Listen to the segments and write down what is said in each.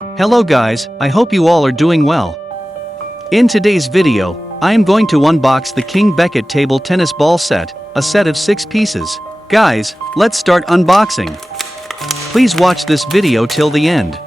Hello guys, I hope you all are doing well. In today's video, I am going to unbox the King Becket table tennis ball set, a set of 6 pieces. Guys, let's start unboxing. Please watch this video till the end.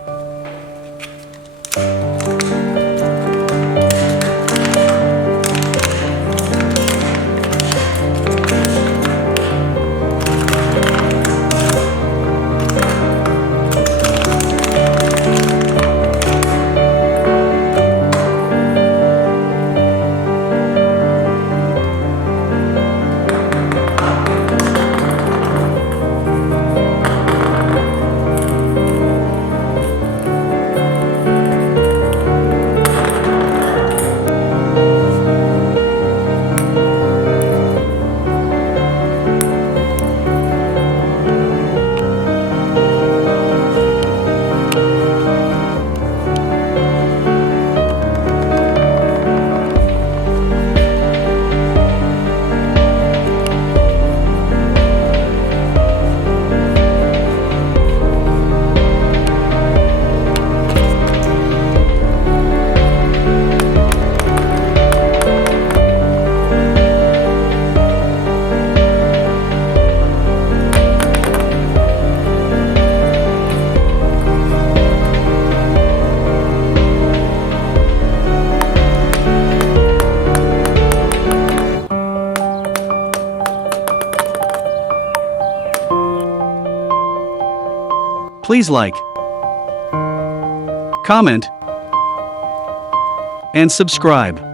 Please like, comment, and subscribe.